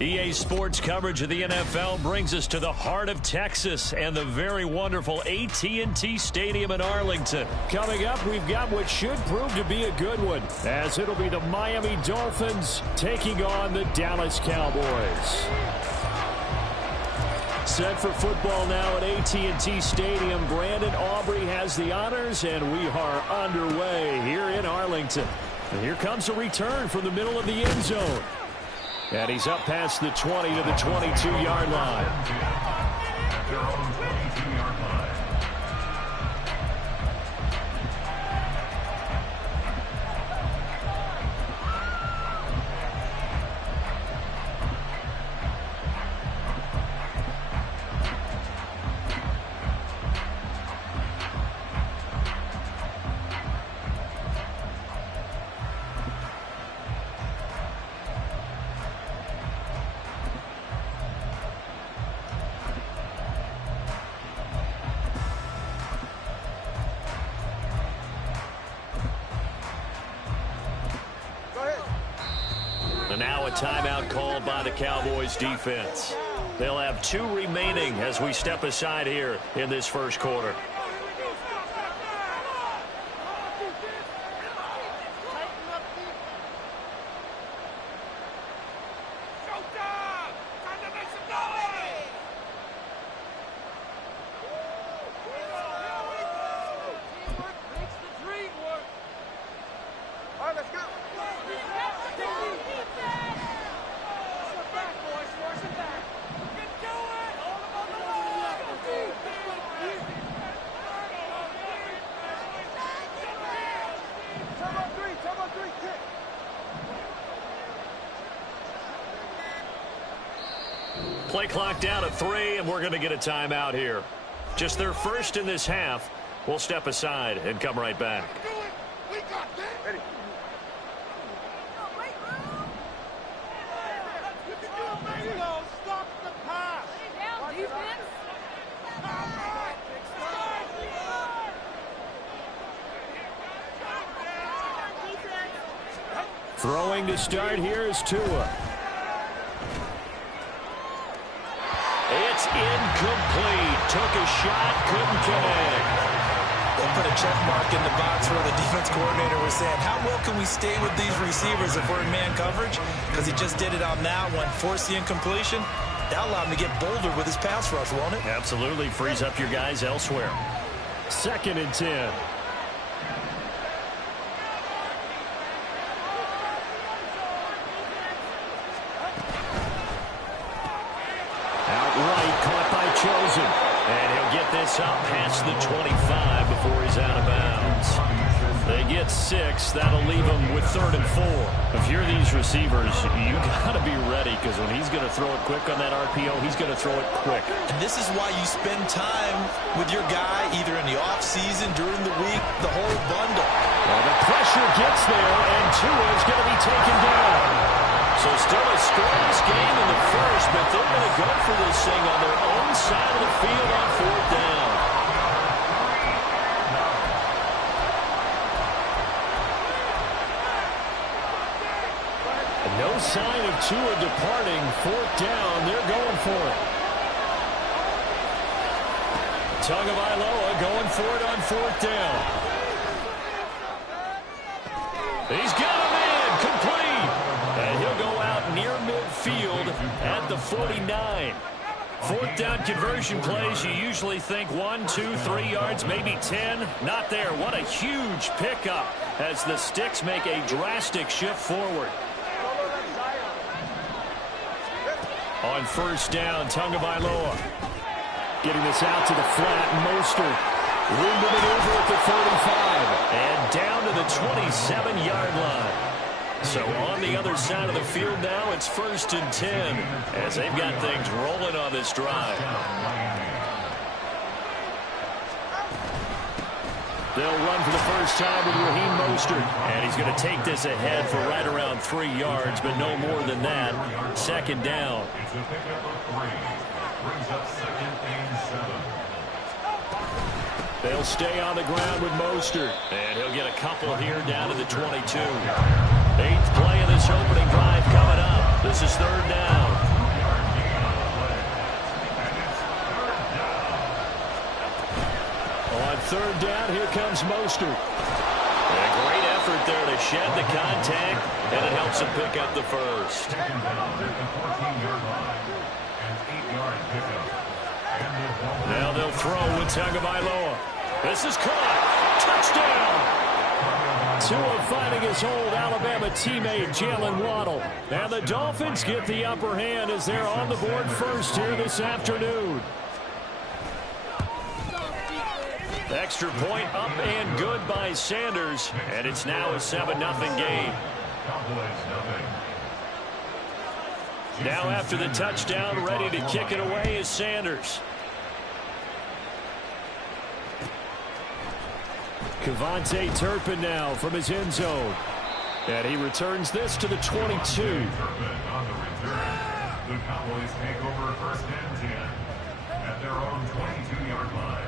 EA Sports coverage of the NFL brings us to the heart of Texas and the very wonderful AT&T Stadium in Arlington. Coming up, we've got what should prove to be a good one, as it'll be the Miami Dolphins taking on the Dallas Cowboys. Set for football now at AT&T Stadium. Brandon Aubrey has the honors, and we are underway here in Arlington. And here comes a return from the middle of the end zone. And he's up past the 20 to the 22-yard line. At their own 22-yard line. Now a timeout called by the Cowboys defense. They'll have 2 remaining as we step aside here in this first quarter. Play clock down to 3, and we're going to get a timeout here. Just their first in this half. We'll step aside and come right back. Throwing to start here is Tua. It's incomplete. Took a shot, couldn't connect. They put a check mark in the box where the defense coordinator was saying, how well can we stay with these receivers if we're in man coverage? Because he just did it on that one, forced the incompletion. That'll allow him to get bolder with his pass rush, won't it? Absolutely. Frees up your guys elsewhere. 2nd and 10. Chosen, and he'll get this up past the 25 before he's out of bounds. They get 6. That'll leave them with 3rd and 4. If you're these receivers, you got to be ready, because when he's going to throw it quick on that RPO, he's going to throw it quick. And this is why you spend time with your guy, either in the offseason, during the week, the whole bundle. Well, the pressure gets there, and Tua is going to be taken down. So still a scoreless game in the first, but they're going to go for this thing on their own side of the field on 4th down. No sign of Tua departing. 4th down, they're going for it. Tagovailoa going for it on 4th down. He's got a man, complete. And he'll go out near midfield at the 49. 4th down conversion plays, you usually think 1, 2, 3 yards, maybe 10. Not there. What a huge pickup as the Sticks make a drastic shift forward. On 1st down, Tagovailoa getting this out to the flat. Mostert, room to maneuver at the 35. And down to the 27-yard line. So on the other side of the field now, it's 1st and 10 as they've got things rolling on this drive. They'll run for the first time with Raheem Mostert. And he's going to take this ahead for right around 3 yards, but no more than that. 2nd down. It's a pickup of 3. Brings up 2nd and 7. They'll stay on the ground with Mostert. And he'll get a couple here down to the 22. 8th play of this opening drive coming up. This is 3rd down. third down. Here comes Mostert. A great effort there to shed the contact, and it helps him pick up the first. Second down at the 14-yard line. An 8-yard pickup. Now they'll throw with Tagovailoa. This is caught. Touchdown. Tua finding his old Alabama teammate Jalen Waddle. And the Dolphins get the upper hand as they're on the board first here this afternoon. Extra point up and good by Sanders. And it's now a 7-0 game. Now after the touchdown, ready to kick it away is Sanders. KaVontae Turpin now from his end zone. And he returns this to the 22. On the return, the Cowboys take over first and 10 at their own 22-yard line.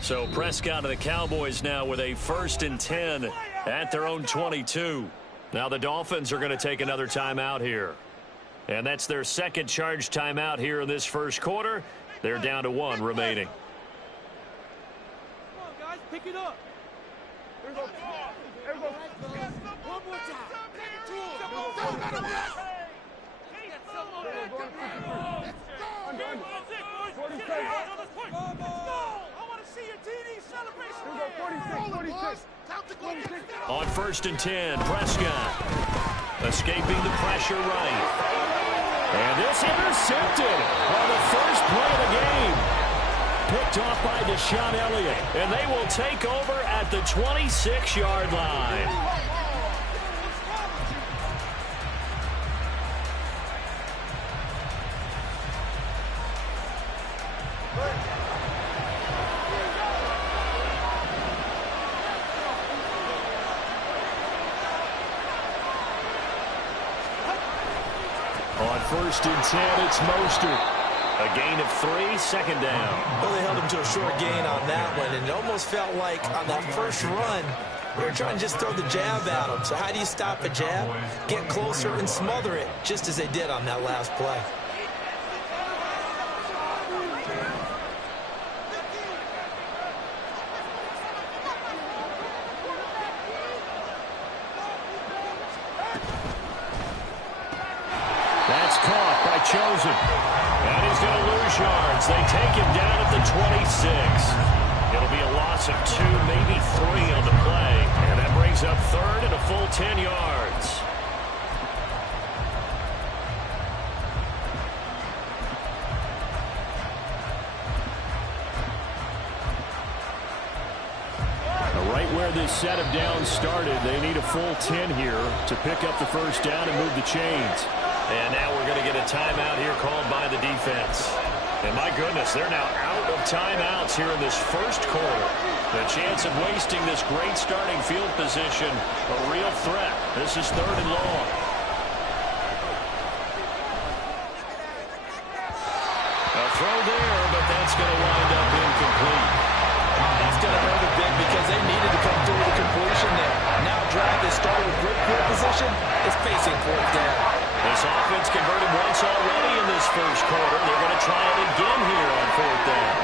So Prescott of the Cowboys now with a 1st and 10 at their own 22. Now the Dolphins are going to take another timeout here. And that's their second charge timeout here in this first quarter. They're down to 1 remaining. Come on, guys, pick it up. There we go. There we go. One more time. Take it to him. On 1st and 10, Prescott escaping the pressure right. And this intercepted on the first play of the game. Picked off by Deshaun Elliott. And they will take over at the 26-yard line. On 1st and 10, it's Mostert. A gain of 3, second down. Well, they held him to a short gain on that one, and it almost felt like on that first run, they were trying to just throw the jab at him. So how do you stop a jab? Get closer and smother it, just as they did on that last play. That's caught by Chosen. And he's going to lose yards. They take him down at the 26. It'll be a loss of 2, maybe 3 on the play. And that brings up 3rd and a full 10 yards. Right where this set of downs started, they need a full 10 here to pick up the first down and move the chains. And now we're going to get a timeout here called by the defense. And my goodness, they're now out of timeouts here in this first quarter. The chance of wasting this great starting field position, a real threat. This is 3rd and long. A throw there, but that's going to wind up incomplete. That's going to hurt a bit because they needed to come through with a completion there. Now drive that started with great field position is facing 4th down. This offense converted once already in this first quarter. They're going to try it again here on 4th down.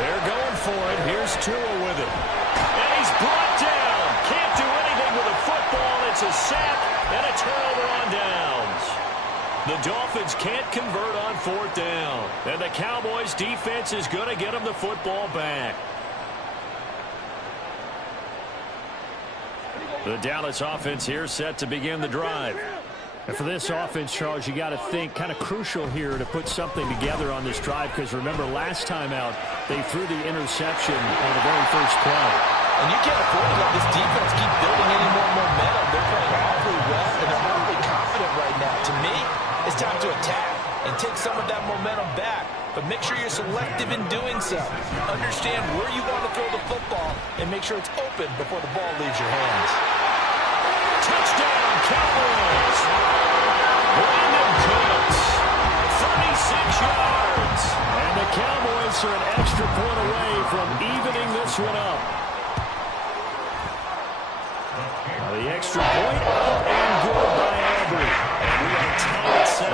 They're going for it. Here's Tua with it. And he's brought down. Can't do anything with a football. It's a sack and a turnover on downs. The Dolphins can't convert on 4th down. And the Cowboys defense is going to get them the football back. The Dallas offense here set to begin the drive. And for this offense, Charles, you got to think kind of crucial here to put something together on this drive because remember last time out they threw the interception on the very first play. And you can't afford to let this defense keep building any more momentum. They're playing awfully well and they're awfully confident right now. To me, it's time to attack and take some of that momentum back. But make sure you're selective in doing so. Understand where you want to throw the football and make sure it's open before the ball leaves your hands. Touchdown, Cowboys! Brandon Cooks, 36 yards. And the Cowboys are an extra point away from evening this one up. The extra point up and good by Aubrey. And we are tied at 7.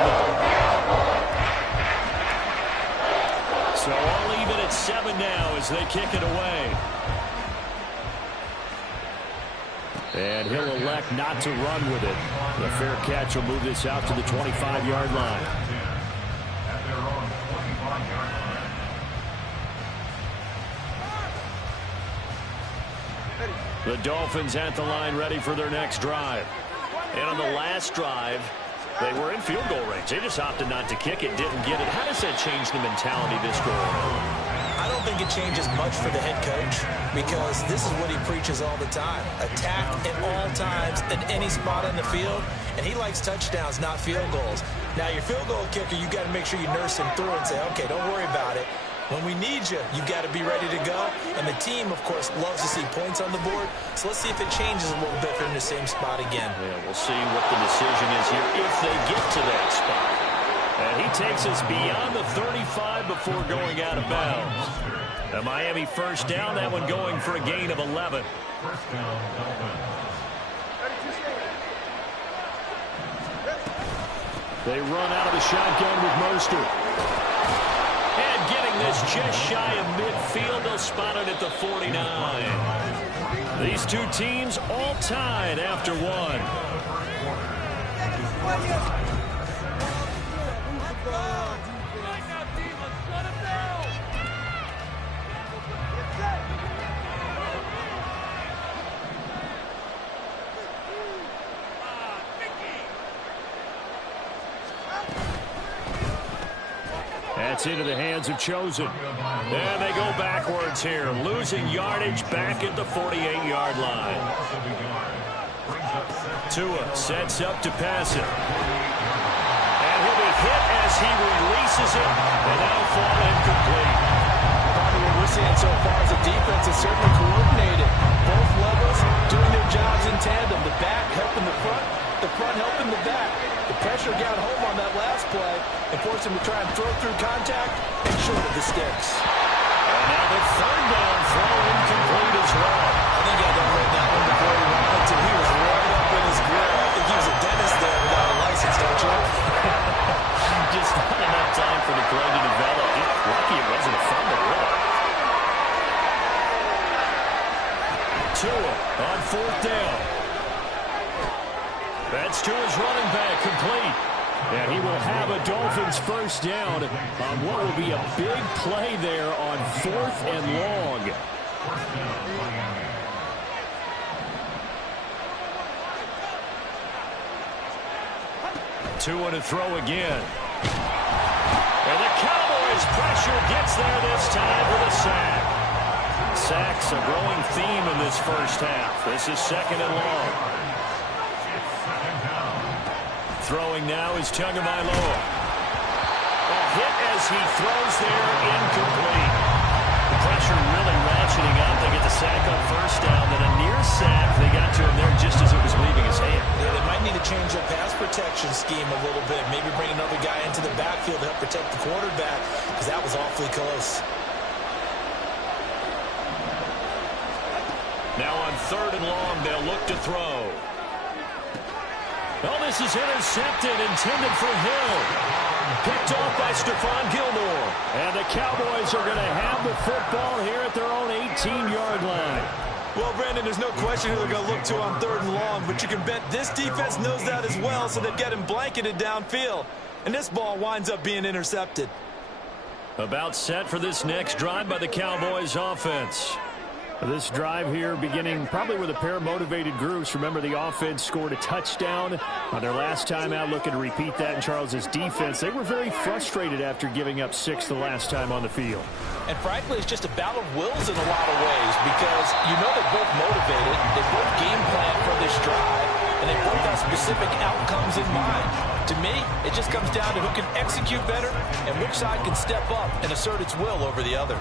So all even at 7 now as they kick it away. And he'll elect not to run with it. The fair catch will move this out to the 25-yard line. At their own 25-yard line. The Dolphins at the line ready for their next drive. And on the last drive, they were in field goal range. They just opted not to kick it, didn't get it. How does that change the mentality this goal around? I don't think it changes much for the head coach because this is what he preaches all the time. Attack at all times at any spot on the field, and he likes touchdowns, not field goals. Now, your field goal kicker, you got to make sure you nurse him through and say, okay, don't worry about it. When we need you, you got to be ready to go. And the team, of course, loves to see points on the board. So let's see if it changes a little bit if they're in the same spot again. Yeah, we'll see what the decision is here if they get to that spot. And he takes us beyond the 35 before going out of bounds. The Miami first down, that one going for a gain of 11. First down, Dolphins. They run out of the shotgun with Mostert. And getting this just shy of midfield, they'll spot it at the 49. These two teams all tied after one. That's into the hands of Chosen. And they go backwards here, losing yardage back at the 48-yard line. Tua sets up to pass it. And he'll be hit as he releases it, and that'll fall incomplete. Probably what we're seeing so far is the defense is certainly coordinated. Both levels doing their jobs in tandem. The back helping the front helping the back. The pressure got home on that last play and forced him to try and throw through contact and short of the sticks. And now the third down throw incomplete as well. I think I done read that one before he wanted to. He was right up in his grill. I think he was a dentist there without a license, don't you? Just not enough time for the play to develop. Lucky it wasn't a fumble, really. Tua on fourth down. That's Tua's running back complete. And he will have a Dolphins first down on what will be a big play there on 4th and long. Tua to throw again. And the Cowboys pressure gets there this time with a sack. Sacks a growing theme in this first half. This is 2nd and long. Throwing now is Tagovailoa. A hit as he throws there, incomplete. The pressure really ratcheting up. They get the sack on first down, then a near sack. They got to him there just as it was leaving his hand. Yeah, they might need to change their pass protection scheme a little bit. Maybe bring another guy into the backfield to help protect the quarterback, because that was awfully close. Now on 3rd and long, they'll look to throw. Oh, this is intercepted, intended for Hill. Picked off by Stephon Gilmore. And the Cowboys are going to have the football here at their own 18-yard line. Well, Brandon, there's no question who they're going to look to on 3rd and long, but you can bet this defense knows that as well, so they've got him blanketed downfield. And this ball winds up being intercepted. About set for this next drive by the Cowboys offense. This drive here beginning probably with a pair of motivated groups. Remember, the offense scored a touchdown on their last time out, looking to repeat that in Charles's defense. They were very frustrated after giving up 6 the last time on the field. And frankly, it's just a battle of wills in a lot of ways because you know they're both motivated. They both game plan for this drive, and they both have specific outcomes in mind. To me, it just comes down to who can execute better and which side can step up and assert its will over the other.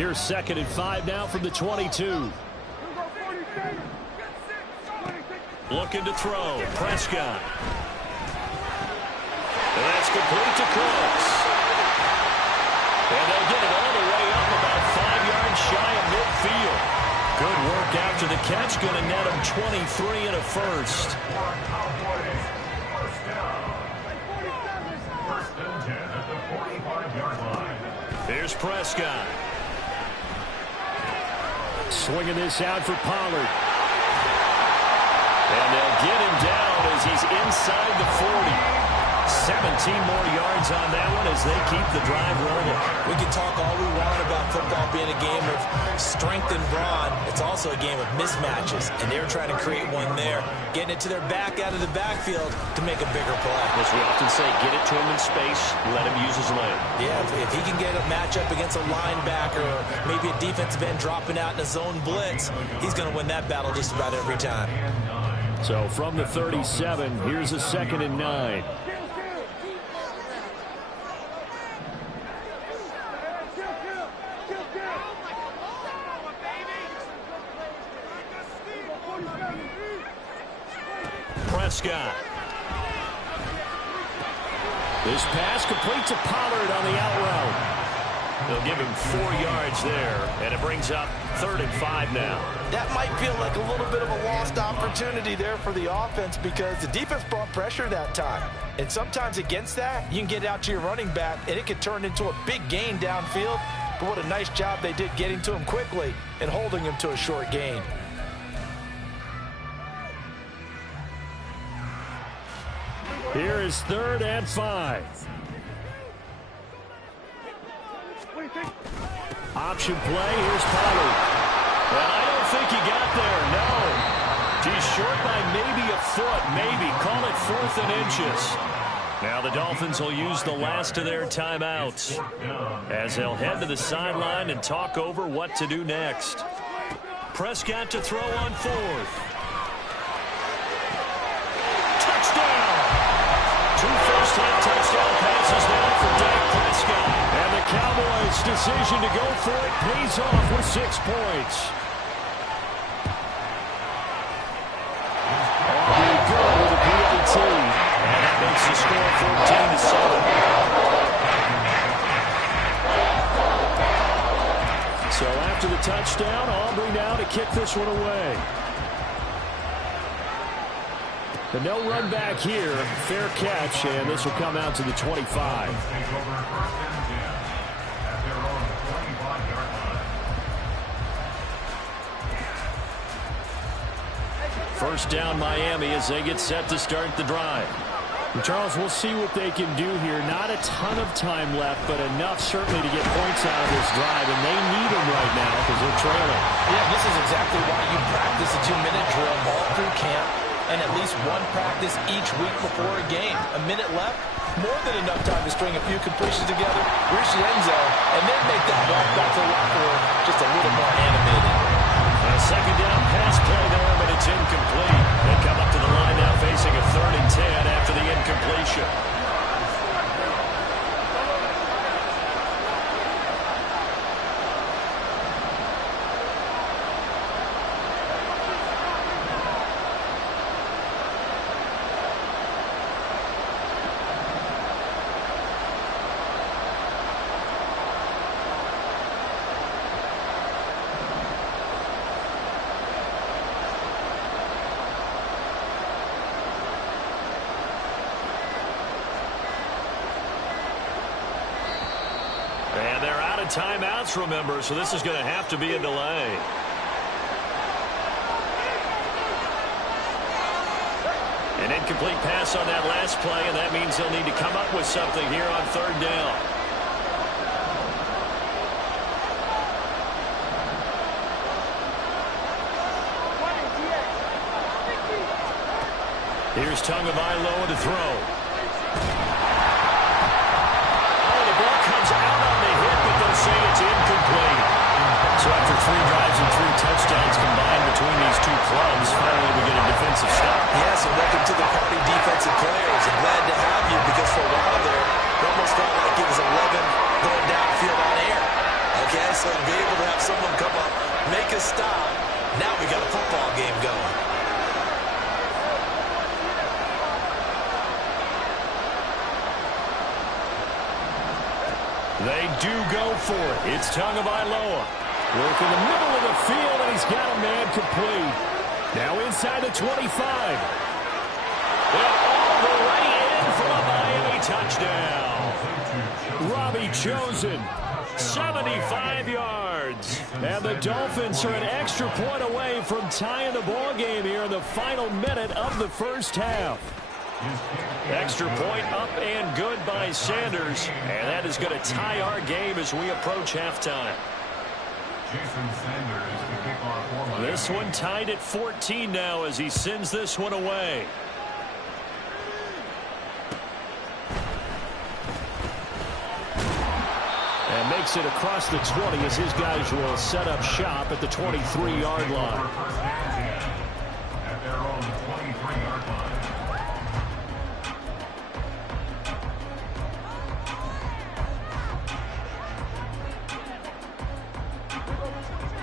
Here's 2nd and 5 now from the 22. Looking to throw. Prescott. And that's complete to Cooks. And they'll get it all the way up about 5 yards shy of midfield. Good work after the catch. Going to net him 23 and a first. Here's Prescott. Swinging this out for Pollard. And they'll get him down as he's inside the 40. 17 more yards on that one as they keep the drive rolling. We can talk all we want about football being a game of strength and brawn. It's also a game of mismatches, and they're trying to create one there, getting it to their back out of the backfield to make a bigger play. As we often say, get it to him in space, let him use his leg. Yeah, if he can get a matchup against a linebacker or maybe a defensive end dropping out in a zone blitz, he's going to win that battle just about every time. So from the 37, here's a 2nd and 9. Prescott. This pass complete to Pollard on the out route. They'll give him 4 yards there, and it brings up 3rd and 5 now. That might feel like a little bit of a lost opportunity there for the offense because the defense brought pressure that time. And sometimes against that, you can get out to your running back, and it could turn into a big gain downfield. But what a nice job they did getting to him quickly and holding him to a short gain. Here is 3rd and 5. Option play. Here's Pollard. Well, I don't think he got there, no. He's short by maybe a foot, maybe. Call it 4th and inches. Now the Dolphins will use the last of their timeouts as they'll head to the sideline and talk over what to do next. Prescott to throw on 4th. Touchdown! 2 first-half touchdown passes now for Dak Prescott. And the Cowboys' decision to go for it pays off with 6 points. Aubrey good with a PAT. And that makes the score 14-7. So after the touchdown, Aubrey now to kick this one away. The no run back here, fair catch, and this will come out to the 25. First down Miami as they get set to start the drive. And Charles, we'll see what they can do here. Not a ton of time left, but enough certainly to get points out of this drive, and they need them right now because they're trailing. Yeah, this is exactly why you practice a 2-minute drill all through camp and at least one practice each week before a game. A minute left, more than enough time to string a few completions together, reach the end zone, and then make that walk back to the locker room just a little more animated. A second down pass play there, but it's incomplete. They come up to the line now facing a 3rd and 10 after the incompletion. And they're out of timeouts, remember, so this is going to have to be a delay. An incomplete pass on that last play, and that means they'll need to come up with something here on 3rd down. Here's Tagovailoa to throw. Say it's incomplete. So after 3 drives and 3 touchdowns combined between these two clubs, finally we get a defensive stop. Yes, and welcome to the party, defensive players. I'm glad to have you because for a while there, it almost felt like it was 11 going downfield on air. Okay, so to be able to They do go for it. It's Tagovailoa. Work in the middle of the field, and he's got a man complete. Now inside the 25. And all the way in for a Miami touchdown. Robbie Chosen, 75 yards. And the Dolphins are an extra point away from tying the ball game here in the final minute of the first half. Extra point up and good by Sanders. And that is going to tie our game as we approach halftime. This one tied at 14 now as he sends this one away. And makes it across the 20 as his guys will set up shop at the 23-yard line. At their own 23-yard line.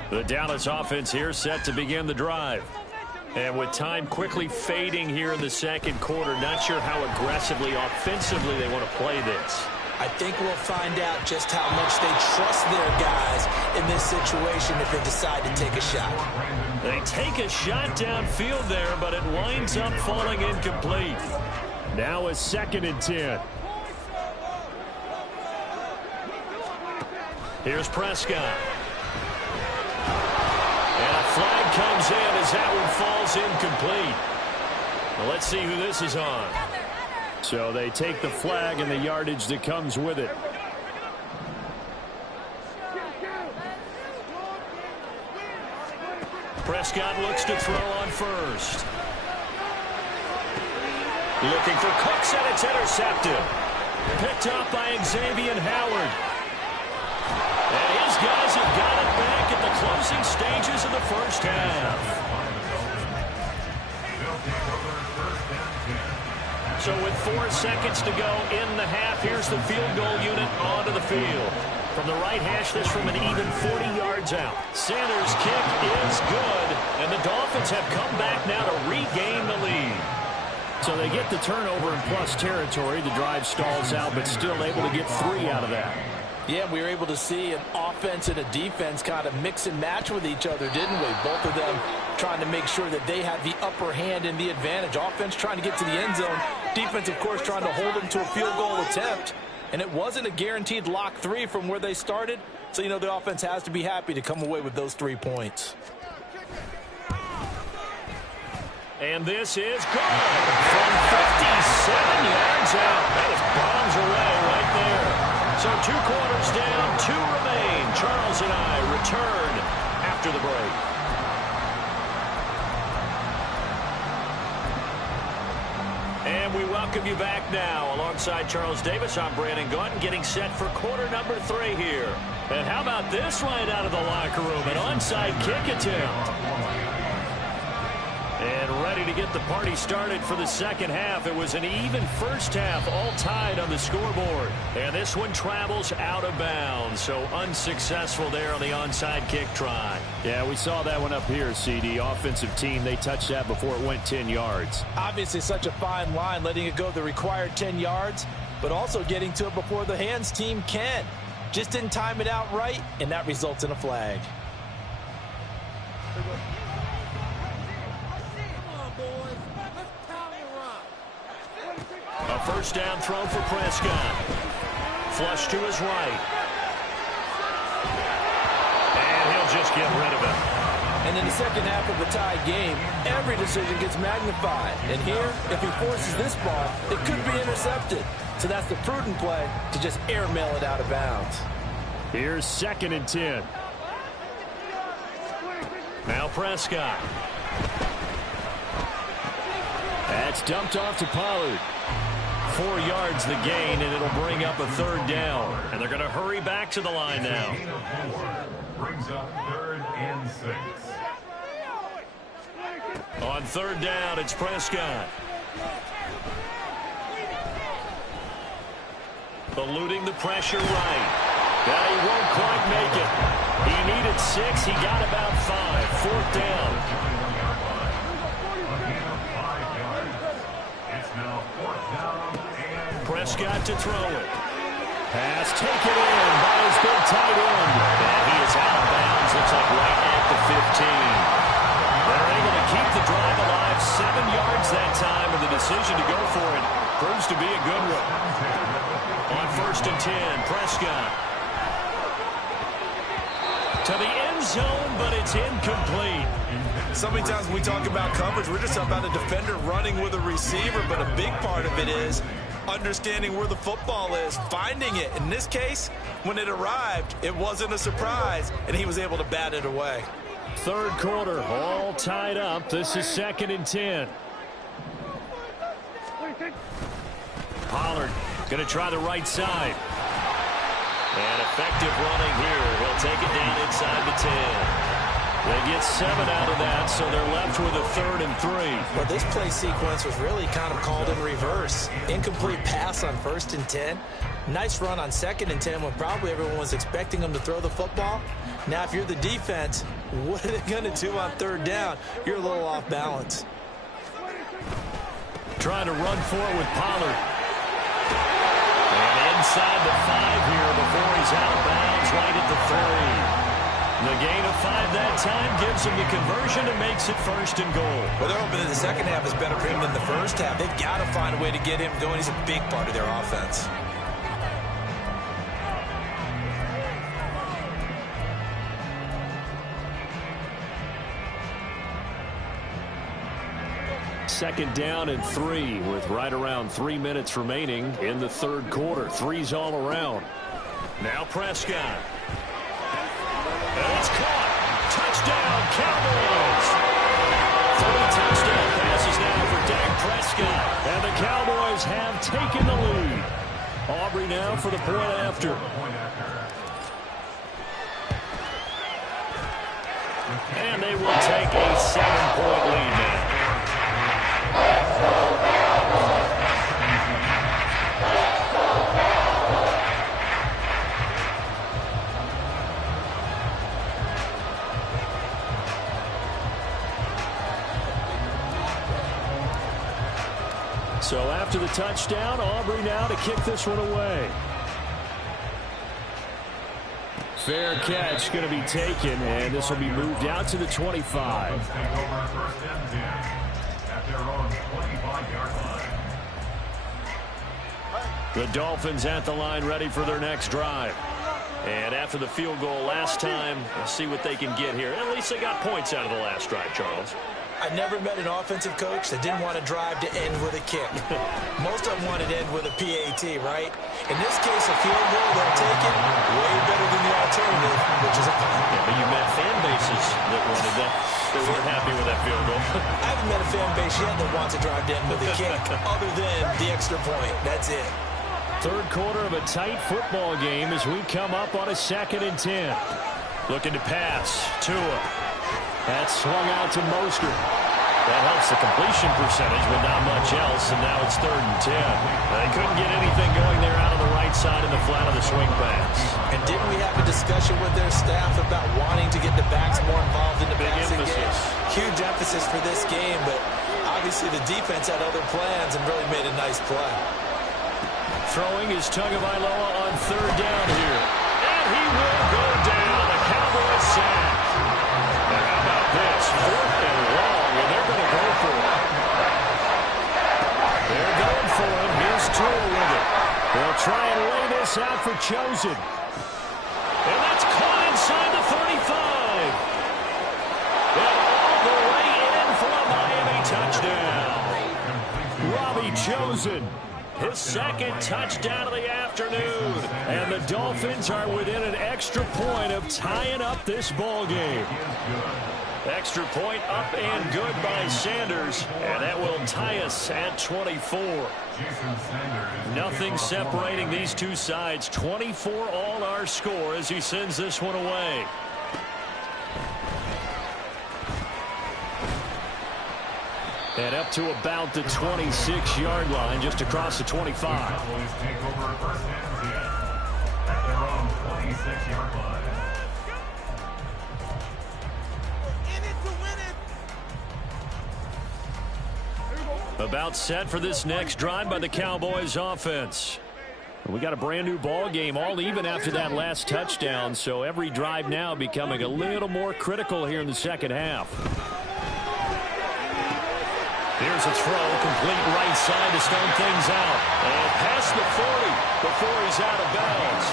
The Dallas offense here set to begin the drive. And with time quickly fading here in the second quarter, not sure how aggressively, offensively they want to play this. I think we'll find out just how much they trust their guys in this situation if they decide to take a shot. They take a shot downfield there, but it winds up falling incomplete. Now a 2nd and 10. Here's Prescott. And a flag comes in as that one falls incomplete. Well, let's see who this is on. So they take the flag and the yardage that comes with it. Prescott looks to throw on first. Looking for Cooks, and it's intercepted. Picked up by Xavier Howard. And his guys have got it back at the closing stages of the first half. So with 4 seconds to go in the half, here's the field goal unit onto the field. From the right hash, this from an even 40 yards out. Sanders' kick is good, and the Dolphins have come back now to regain the lead. So they get the turnover in plus territory. The drive stalls out, but still able to get 3 out of that. Yeah, we were able to see an offense and a defense kind of mix and match with each other, didn't we? Both of them trying to make sure that they have the upper hand and the advantage. Offense trying to get to the end zone. Defense, of course, trying to hold them to a field goal attempt. And it wasn't a guaranteed lock 3 from where they started. So, you know, the offense has to be happy to come away with those 3 points. And this is good. From 57 yards out. That is bombs away right there. So 2 quarters down, 2 remain. Charles and I return after the break. And we welcome you back now. Alongside Charles Davis, I'm Brandon Gaudin, getting set for quarter number 3 here. And how about this right out of the locker room? An onside kick attempt. And ready to get the party started for the second half. It was an even first half, all tied on the scoreboard. And this one travels out of bounds, so unsuccessful there on the onside kick try. Yeah, we saw that one up here, CD. Offensive team, they touched that before it went 10 yards. Obviously such a fine line, letting it go the required 10 yards, but also getting to it before the hands team can. Just didn't time it out right, and that results in a flag. A first down throw for Prescott. Flush to his right. And he'll just get rid of it. And in the second half of a tie game, every decision gets magnified. And here, if he forces this ball, it could be intercepted. So that's the prudent play to just airmail it out of bounds. Here's 2nd and 10. Now Prescott. That's dumped off to Pollard. 4 yards the gain, and it'll bring up a 3rd down. And they're going to hurry back to the line now. Brings up 3rd and 6. On 3rd down, it's Prescott. Eluding the pressure right. Now he won't quite make it. He needed 6. He got about 5. 4th down. It's now 4th down and Prescott to throw it. Pass taken in by his big tight end. And he is out of bounds. Looks like right at the 15. They're able to keep the drive alive. 7 yards that time, and the decision to go for it proves to be a good one. On 1st and 10, Prescott. To the end zone, but it's incomplete. So many times when we talk about coverage, we're just talking about a defender running with a receiver, but a big part of it is understanding where the football is, finding it. In this case, when it arrived, it wasn't a surprise, and he was able to bat it away. 3rd quarter, all tied up. This is 2nd and 10. Pollard going to try the right side. And effective running here. He'll take it down inside the 10. They get 7 out of that, so they're left with a 3rd and 3. Well, this play sequence was really kind of called in reverse. Incomplete pass on 1st and 10. Nice run on 2nd and 10 when probably everyone was expecting them to throw the football. Now, if you're the defense, what are they going to do on 3rd down? You're a little off balance. Trying to run for it with Pollard. And inside the 5 here before he's out of bounds right at the 3. The gain of 5 that time gives him the conversion and makes it 1st and goal. Well, they're hoping that the second half is better for him than the first half. They've got to find a way to get him going. He's a big part of their offense. Second down and 3 with right around 3 minutes remaining in the 3rd quarter. 3's all around. Now Prescott. And it's caught. Touchdown, Cowboys. 3 touchdown passes now for Dak Prescott. And the Cowboys have taken the lead. Aubrey now for the point after. And they will take a 7-point lead now. So after the touchdown, Aubrey now to kick this one away. Fair catch going to be taken, and this will be moved out to the 25. Take over 1st and 10 at their own 25-yard line. The Dolphins at the line ready for their next drive. And after the field goal last time, let's see what they can get here. At least they got points out of the last drive, Charles. I never met an offensive coach that didn't want to drive to end with a kick. Most of them wanted to end with a PAT, right? In this case, a field goal, they'll take it way better than the alternative, which is a punt. Yeah, but you met fan bases that wanted that. They weren't happy with that field goal. I haven't met a fan base yet that wants to drive to end with a kick other than the extra point. That's it. 3rd quarter of a tight football game as we come up on a 2nd and 10. Looking to pass. Tua. That's swung out to Mostert. That helps the completion percentage, but not much else, and now it's 3rd and 10. They couldn't get anything going there out on the right side in the flat of the swing pass. And didn't we have a discussion with their staff about wanting to get the backs more involved in the passing game? Huge emphasis for this game, but obviously the defense had other plans and really made a nice play. Throwing is Tagovailoa on 3rd down here. And he will go down. The Cowboys sack. And how about this? 4th and long, and they're going to go for it. They're going for it. Here's Tua with it. They'll try and lay this out for Chosen. And that's caught inside the 35. And all the way in for a Miami touchdown. Robbie Chosen. His 2nd touchdown of the afternoon. And the Dolphins are within an extra point of tying up this ball game. Extra point up and good by Sanders. And that will tie us at 24. Nothing separating these two sides. 24 all our score as he sends this one away. And up to about the 26-yard line, just across the 25. Cowboys take over 1st and 10 at their own 26-yard line. About set for this next drive by the Cowboys offense. We got a brand new ball game, all even after that last touchdown, so every drive now becoming a little more critical here in the second half. Here's a throw, complete right side to start things out. And past the 40 before he's out of bounds.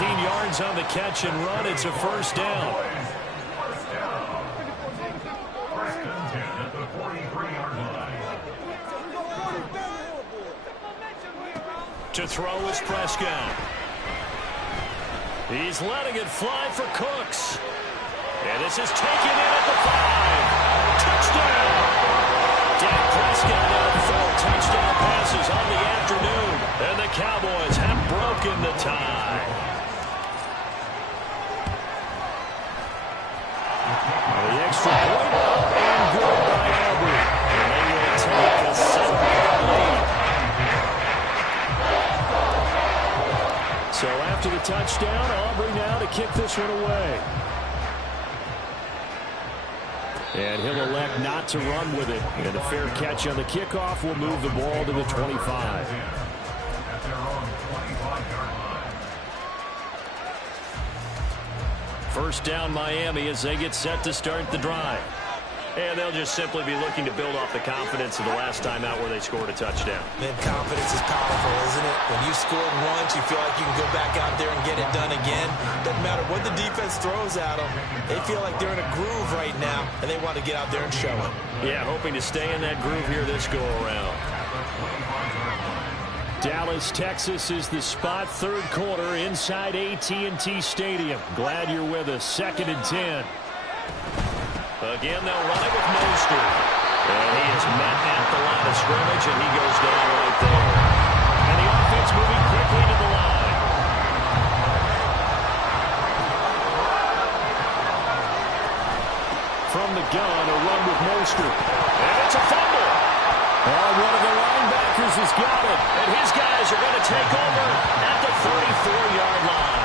17 yards on the catch and run. It's a first down. To throw is Prescott. He's letting it fly for Cooks. And this is taken in at the 5. Touchdown! Dak Prescott now 4 touchdown passes on the afternoon. And the Cowboys have broken the tie. The extra point up and good by Aubrey. And they will take a 7-yard lead. So after the touchdown, Aubrey now to kick this one away. And he'll elect not to run with it. And a fair catch on the kickoff will move the ball to the 25. First down Miami as they get set to start the drive. And they'll just simply be looking to build off the confidence of the last time out where they scored a touchdown. Man, confidence is powerful, isn't it? When you scored once, you feel like you can go back out there and get it done again. Doesn't matter what the defense throws at them. They feel like they're in a groove right now, and they want to get out there and show it. Yeah, hoping to stay in that groove here this go-around. Dallas, Texas is the spot, third quarter inside AT&T Stadium. Glad you're with us. 2nd and 10. Again, they'll run it with Mostert. And he is met at the line of scrimmage, and he goes down right there. And the offense moving quickly to the line. From the gun, a run with Mostert. And it's a fumble. Oh, one of the linebackers has got it. And his guys are going to take over at the 34-yard line.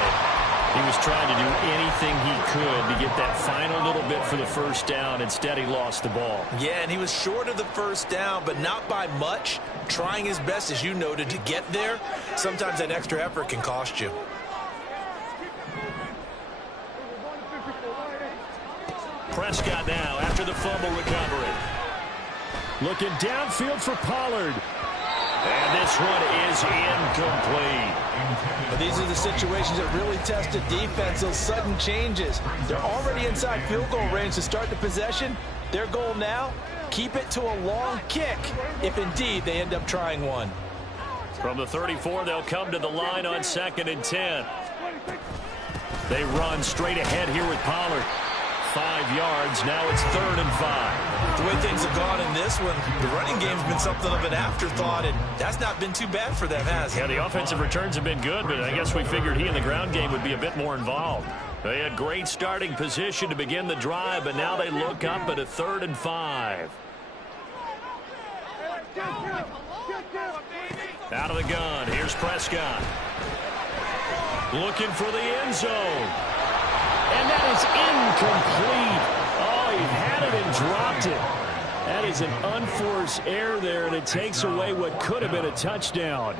He was trying to do anything he could to get that final little bit for the first down. Instead, he lost the ball. Yeah, and he was short of the first down, but not by much. Trying his best, as you noted, to get there. Sometimes that extra effort can cost you. Prescott now after the fumble recovery. Looking downfield for Pollard. And this one is incomplete. But these are the situations that really test a defense, those sudden changes. They're already inside field goal range to start the possession. Their goal now, keep it to a long kick, if indeed they end up trying one. From the 34, they'll come to the line on 2nd and 10. They run straight ahead here with Pollard. 5 yards, now it's 3rd and 5. The way things have gone in this one, the running game's been something of an afterthought, and that's not been too bad for them, has it? Yeah, the offensive returns have been good, but I guess we figured he in the ground game would be a bit more involved. They had great starting position to begin the drive, but now they look up at a 3rd and 5. Out of the gun, here's Prescott. Looking for the end zone. And that is incomplete. Oh, he had it and dropped it. That is an unforced error there, and it takes away what could have been a touchdown.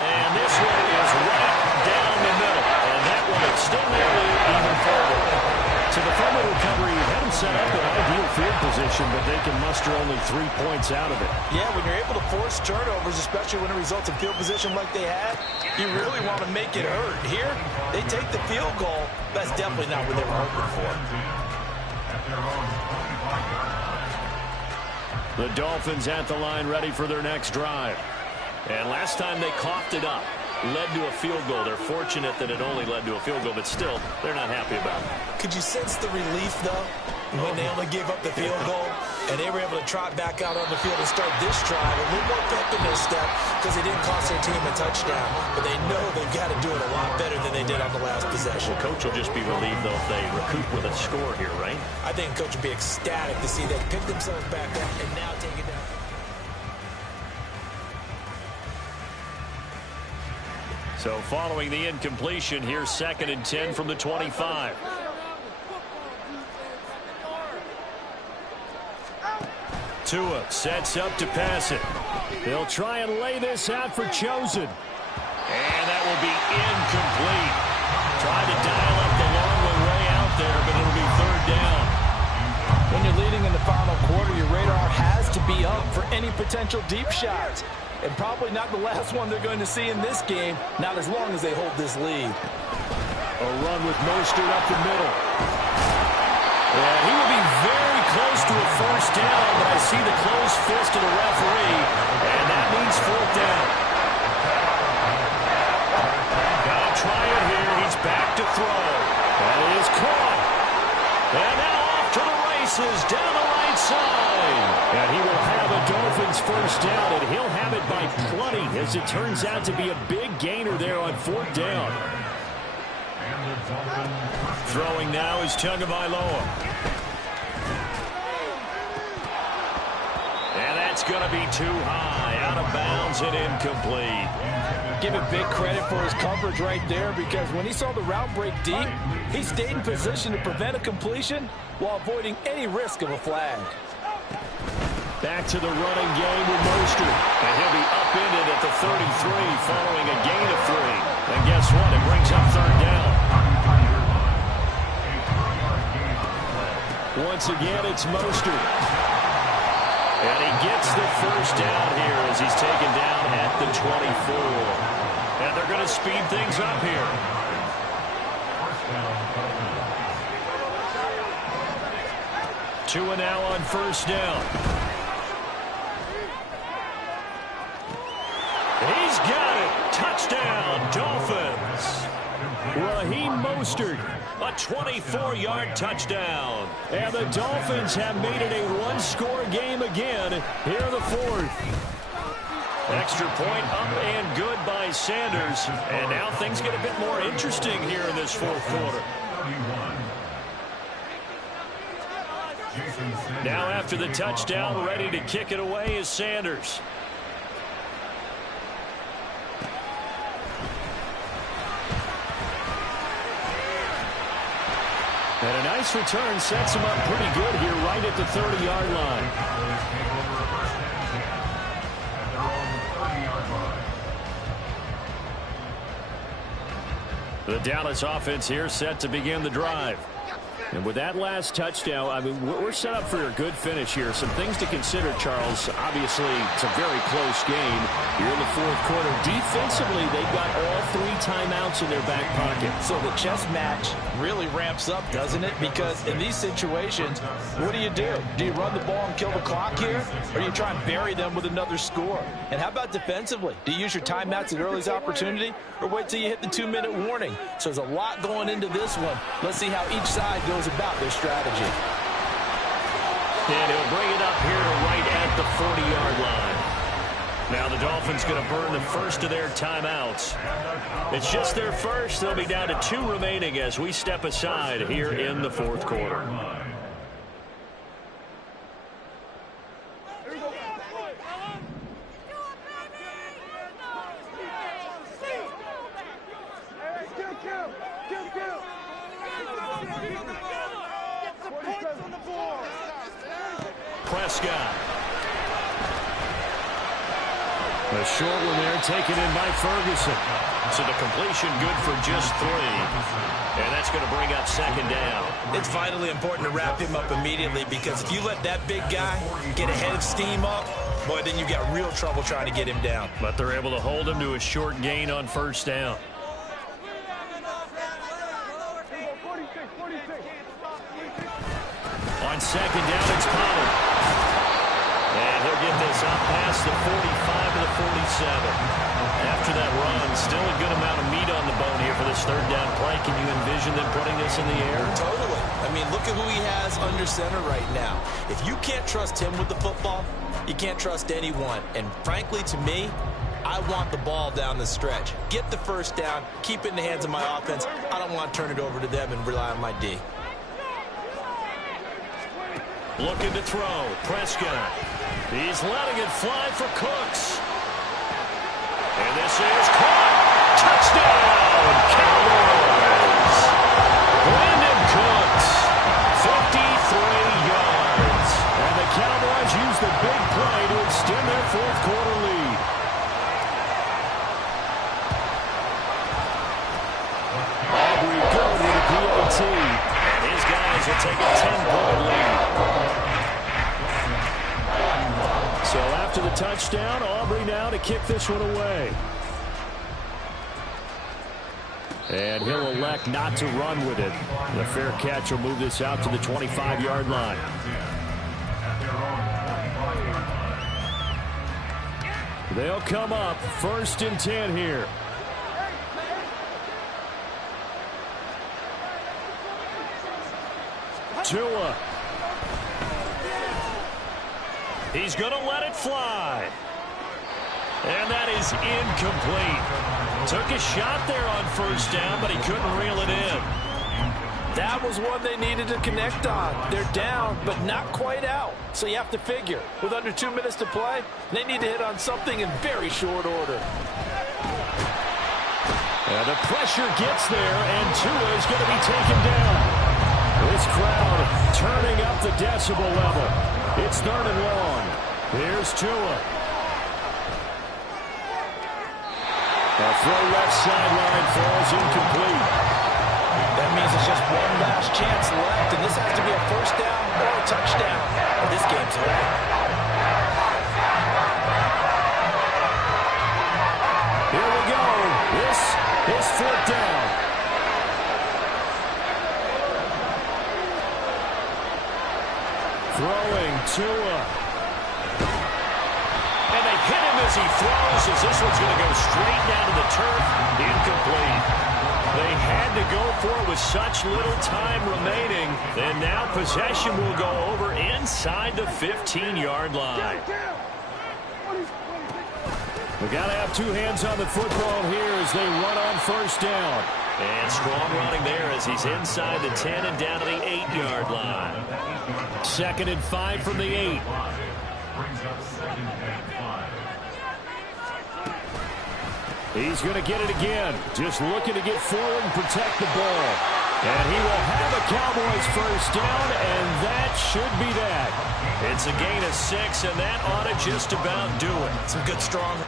And this one is right down the middle. And that one extended even further. To the fumble recovery, you had him set up in ideal field position, but they can muster only 3 points out of it. Yeah, when you're able to force turnovers, especially when it results in field position like they had, you really want to make it hurt. Here, they take the field goal. That's definitely not what they were hoping for. The Dolphins at the line, ready for their next drive. And last time they coughed it up, led to a field goal. They're fortunate that it only led to a field goal, but still, they're not happy about it. Could you sense the relief, though, when they only gave up the field goal and they were able to trot back out on the field and start this drive a little more pep in their step because they didn't cost their team a touchdown, but they know they've got to do it a lot better than they did on the last possession. Well, coach will just be relieved, though, if they recoup with a score here, right? I think coach will be ecstatic to see they pick themselves back up and now take it down. So following the incompletion, here's 2nd and 10 from the 25. Tua sets up to pass it. They'll try and lay this out for Chosen. And that will be incomplete. Tried to dial up the long way out there, but it'll be third down. When you're leading in the final quarter, your radar has to be up for any potential deep shots. And probably not the last one they're going to see in this game, not as long as they hold this lead. A run with Mostert up the middle. Yeah, he will be very close to a first down, but I see the closed fist of the referee, and that means fourth down. Gotta try it here. He's back to throw. That is caught. And now off to the races down the right side. And he will have a Dolphins first down, and he'll have it by plenty, as it turns out to be a big gainer there on fourth down. Throwing now is Tagovailoa. And that's going to be too high, out of bounds and incomplete. Give him big credit for his coverage right there, because when he saw the route break deep, he stayed in position to prevent a completion while avoiding any risk of a flag. Back to the running game with Mostert. And he'll be upended at the 33 following a gain of 3. And guess what? It brings up third down. Once again, it's Mostert. And he gets the first down here as he's taken down at the 24. And they're going to speed things up here. Tua now on first down. He's got it. Touchdown, Dolphins. Raheem Mostert. A 24-yard touchdown. And the Dolphins have made it a one-score game again here in the fourth. Extra point up and good by Sanders. And now things get a bit more interesting here in this fourth quarter. Now after the touchdown, ready to kick it away is Sanders. And a nice return sets him up pretty good here right at the 30-yard line. The Dallas offense here set to begin the drive. And with that last touchdown, I mean, we're set up for a good finish here. Some things to consider, Charles. Obviously, it's a very close game. You're in the fourth quarter. Defensively, they've got all 3 timeouts in their back pocket. So the chess match really ramps up, doesn't it? Because in these situations, what do? Do you run the ball and kill the clock here? Or do you try and bury them with another score? And how about defensively? Do you use your timeouts at earliest opportunity? Or wait till you hit the 2-minute warning? So there's a lot going into this one. Let's see how each side goes about their strategy. And he'll bring it up here to right at the 40-yard line. Now the Dolphins going to burn the first of their timeouts. It's just their first. They'll be down to 2 remaining as we step aside here in the fourth quarter. Prescott. A short one there taken in by Ferguson. So the completion good for just 3. And that's going to bring up second down. It's vitally important to wrap him up immediately, because if you let that big guy get a head of steam up, boy, then you got real trouble trying to get him down. But they're able to hold him to a short gain on first down. On second down, it's Pollard. And he'll get this up past the 45 to the 47. After that run, still a good amount of meat on the bone here for this third down play. Can you envision them putting this in the air? Totally. I mean, look at who he has under center right now. If you can't trust him with the football, you can't trust anyone. And frankly, to me, I want the ball down the stretch. Get the first down, keep it in the hands of my offense. I don't want to turn it over to them and rely on my D. Looking to throw. Prescott. He's letting it fly for Cooks. And this is caught. Touchdown, Cowboys. Brandon Cooks, 53 yards. And the Cowboys use the big play to extend their fourth quarter lead. Aubrey good with a PAT. And his guys will take a 10-point lead. So after the touchdown, Aubrey now to kick this one away. And he'll elect not to run with it. The fair catch will move this out to the 25-yard line. They'll come up 1st and 10 here. Tua. He's going to let it fly. And that is incomplete. Took a shot there on 1st down, but he couldn't reel it in. That was one they needed to connect on. They're down, but not quite out. So you have to figure, with under 2 minutes to play, they need to hit on something in very short order. And the pressure gets there, and Tua is going to be taken down. This crowd turning up the decibel level. It's 3rd and long. Here's Tua. A throw left sideline falls incomplete. That means it's just one last chance left, and this has to be a 1st down or a touchdown. This game's over. Here we go. This is 4th down. Throwing Tua. And they hit him as he throws, as this one's going to go straight down to the turf. Incomplete. They had to go for it with such little time remaining. And now possession will go over inside the 15-yard line. We got to have 2 hands on the football here as they run on 1st down. And strong running there as he's inside the 10 and down to the 8-yard line. 2nd and 5 from the 8. Brings up 2nd and 5. He's going to get it again. Just looking to get forward and protect the ball. And he will have a Cowboys 1st down, and that should be that. It's a gain of 6, and that ought to just about do it. Some good, strong.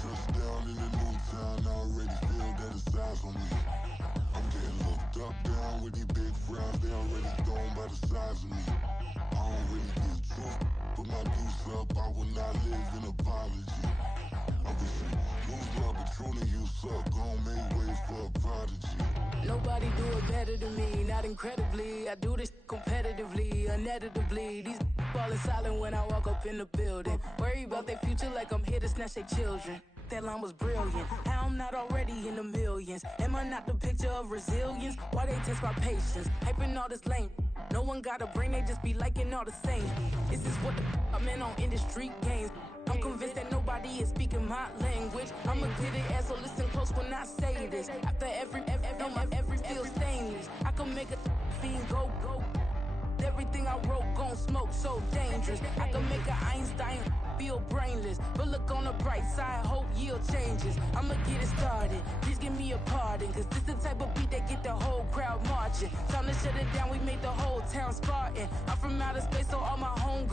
Touchdown in the new town, I already feel that it's eyes on me. I'm getting looked up, down with these big frowns, they already thrown by the size of me. I don't really get truth, put my deuce up, I will not live in apology. I wish you lose love, but truly you suck, gon' make way for a prodigy. Nobody do it better than me, not incredibly. I do this competitively, uneditably. These falling silent when I walk up in the building. Worry about their future like I'm here to snatch their children. That line was brilliant. How I'm not already in the millions. Am I not the picture of resilience? Why they test my patience? Hyping all this lame. No one got a brain, they just be liking all the same. This is what the I'm in on industry games. I'm convinced that nobody is speaking my language. I'ma get it, so listen close when I say this. After every feel stainless. I can make a fiend go. Everything I wrote gon' smoke, so dangerous. I can make an Einstein feel brainless. But look on the bright side, hope yield changes. I'ma get it started, please give me a pardon. Cause this the type of beat that get the whole crowd marching. Time to shut it down, we made the whole town Spartan. I'm from outer space, so all my homegirls